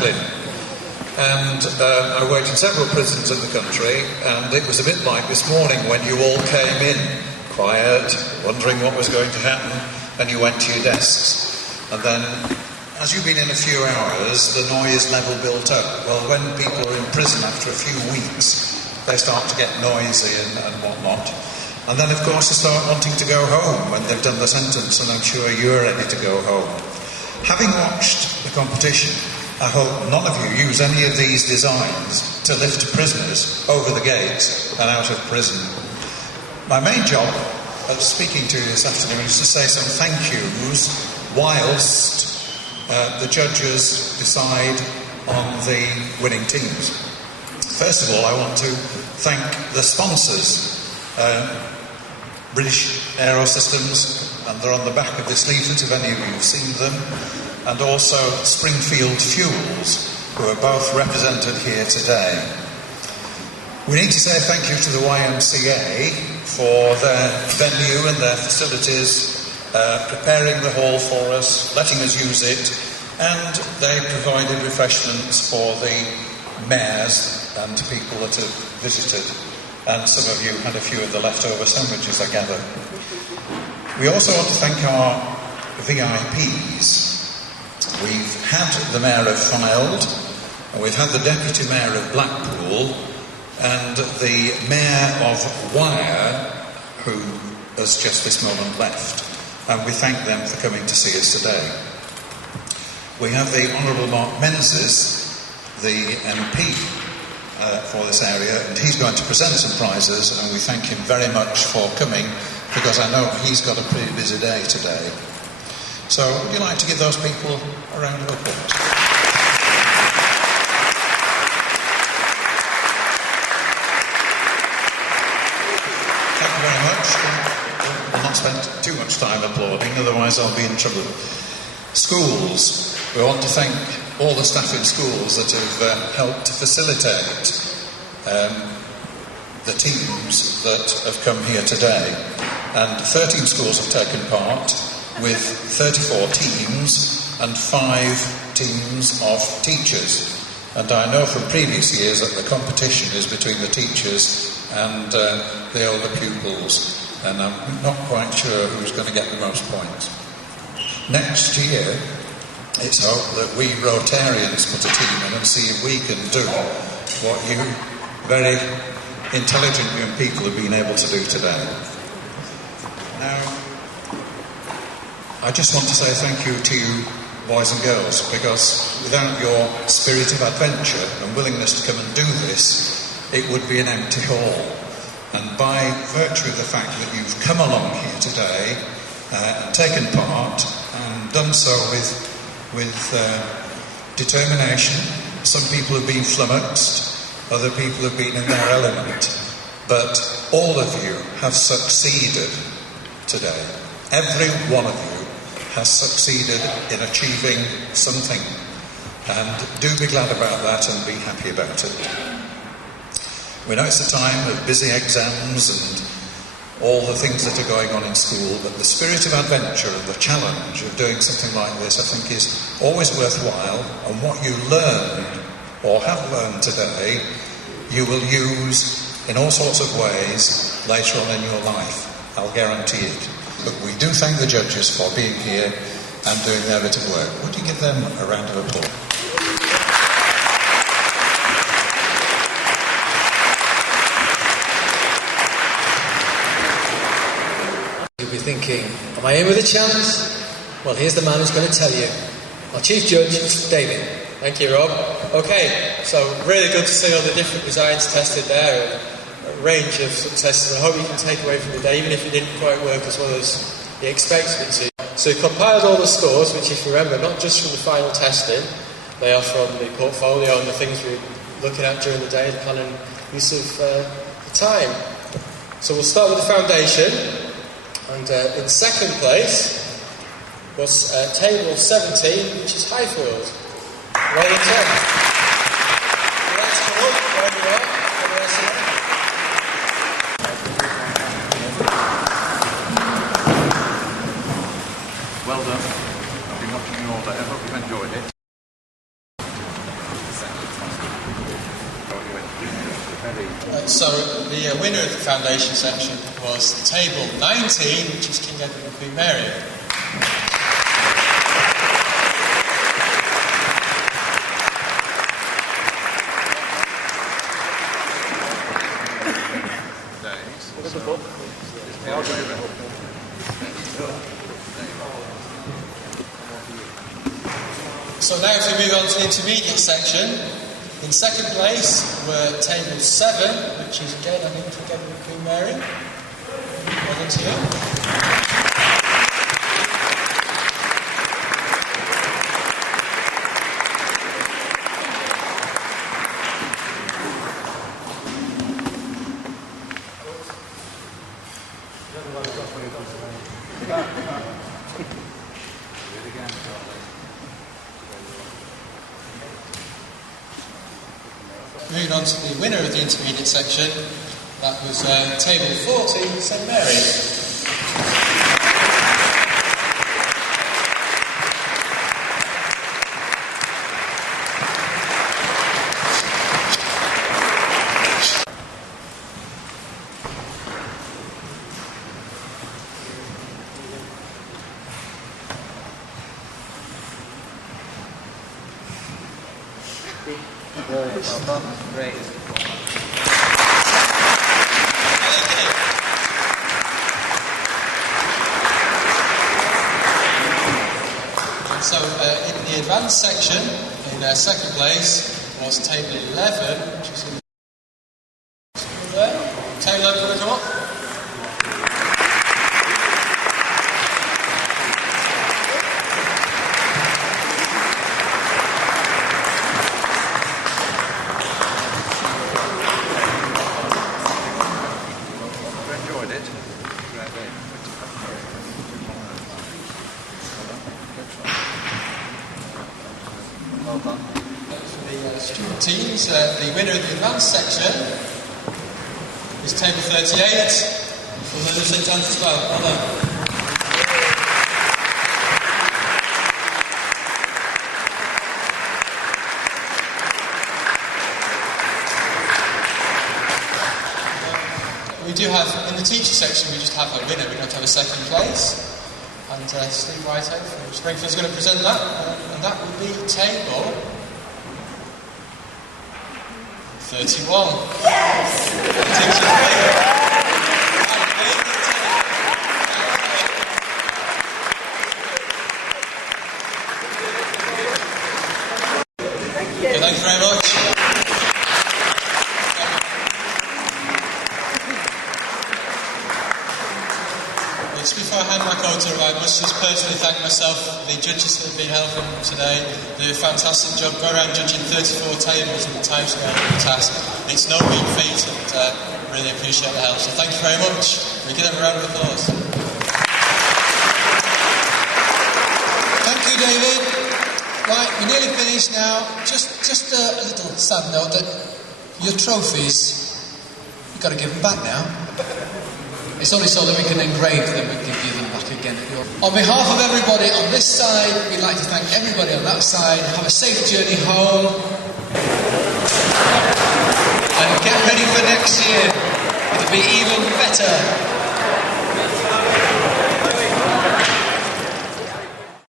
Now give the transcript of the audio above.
Chaplain. And I worked in several prisons in the country, and it was a bit like this morning when you all came in, quiet, wondering what was going to happen, and you went to your desks. And then, as you've been in a few hours, the noise level built up. Well, when people are in prison after a few weeks, they start to get noisy and whatnot. And then, of course, they start wanting to go home when they've done the sentence, and I'm sure you're ready to go home. Having watched the competition, I hope none of you use any of these designs to lift prisoners over the gates and out of prison. My main job at speaking to you this afternoon is to say some thank yous whilst the judges decide on the winning teams. First of all, I want to thank the sponsors, British Aerosystems, and they're on the back of this leaflet if any of you have seen them, and also Springfield Fuels, who are both represented here today. We need to say thank you to the YMCA for their venue and their facilities, preparing the hall for us, letting us use it, and they provided refreshments for the mayors and people that have visited, and some of you had a few of the leftover sandwiches, I gather. We also want to thank our VIPs. We've had the Mayor of Fylde, and we've had the Deputy Mayor of Blackpool, and the Mayor of Wyre, who has just this moment left, and we thank them for coming to see us today. We have the Honourable Mark Menzies, the MP for this area, and he's going to present some prizes, and we thank him very much for coming, because I know he's got a pretty busy day today. So, would you like to give those people a round of applause? Thank you very much. We'll not spend too much time applauding, otherwise I'll be in trouble. Schools. We want to thank all the staff in schools that have helped to facilitate the teams that have come here today. And 13 schools have taken part, with 34 teams and 5 teams of teachers. And I know from previous years that the competition is between the teachers and the older pupils, and I'm not quite sure who's going to get the most points. Next year, it's hoped that we Rotarians put a team in and see if we can do what you very intelligent young people have been able to do today. Now, I just want to say thank you to you, boys and girls, because without your spirit of adventure and willingness to come and do this, it would be an empty hall. And by virtue of the fact that you've come along here today, taken part, and done so with determination, some people have been flummoxed, other people have been in their element, but all of you have succeeded today. Every one of you has succeeded in achieving something, and do be glad about that and be happy about it. We know it's a time of busy exams and all the things that are going on in school, but the spirit of adventure and the challenge of doing something like this, I think, is always worthwhile, and what you learned or have learned today, you will use in all sorts of ways later on in your life. I'll guarantee it. But we do thank the judges for being here and doing their bit of work. Would you give them a round of applause? You'll be thinking, am I in with a chance? Well, here's the man who's going to tell you. Our Chief Judge, David. Thank you, Rob. Okay, so really good to see all the different designs tested there, and a range of successes. I hope you can take away from the day, even if it didn't quite work as well as you expected it to. So we compiled all the scores, which, if you remember, not just from the final testing, they are from the portfolio and the things we're looking at during the day, the plan and use of the time. So we'll start with the foundation, and in second place was table 17, which is Highfield. Well done, Tom. Let's come up where we are. Well done. I've been watching you all day. I hope you've enjoyed it. So the winner of the foundation section was table 19, which is King Edward and Queen Mary. So now if we move on to the intermediate section, in second place were table 7, which is again, I think, King Edward and Queen Mary. Well done to you. Moving on to the winner of the intermediate section, that was table 14, St Mary. Great. So in the advanced section, in second place was table 11, which is in there. Table 11, want to come up? For the student teams, the winner of the advanced section is table 38 from the St Anne's as well. Well done. We do have, in the teacher section, we just have a winner, we don't have a second place. And Steve Whitehead from Springfield is going to present that, and that will be table 31. Yes! Thank you very much. Just before I hand back over to Ryan, I must just personally thank myself, the judges that have been helping today. They do a fantastic job, go around judging 34 tables in the time scale of the task. It's no mean feat, and really appreciate the help. So thank you very much. We give them a round of applause. Thank you, David. Right, we're nearly finished now. Just a little sad note that your trophies, you've got to give them back now. It's only so that we can engrave them and give you them back again. On behalf of everybody on this side, we'd like to thank everybody on that side. Have a safe journey home. And get ready for next year. It'll be even better.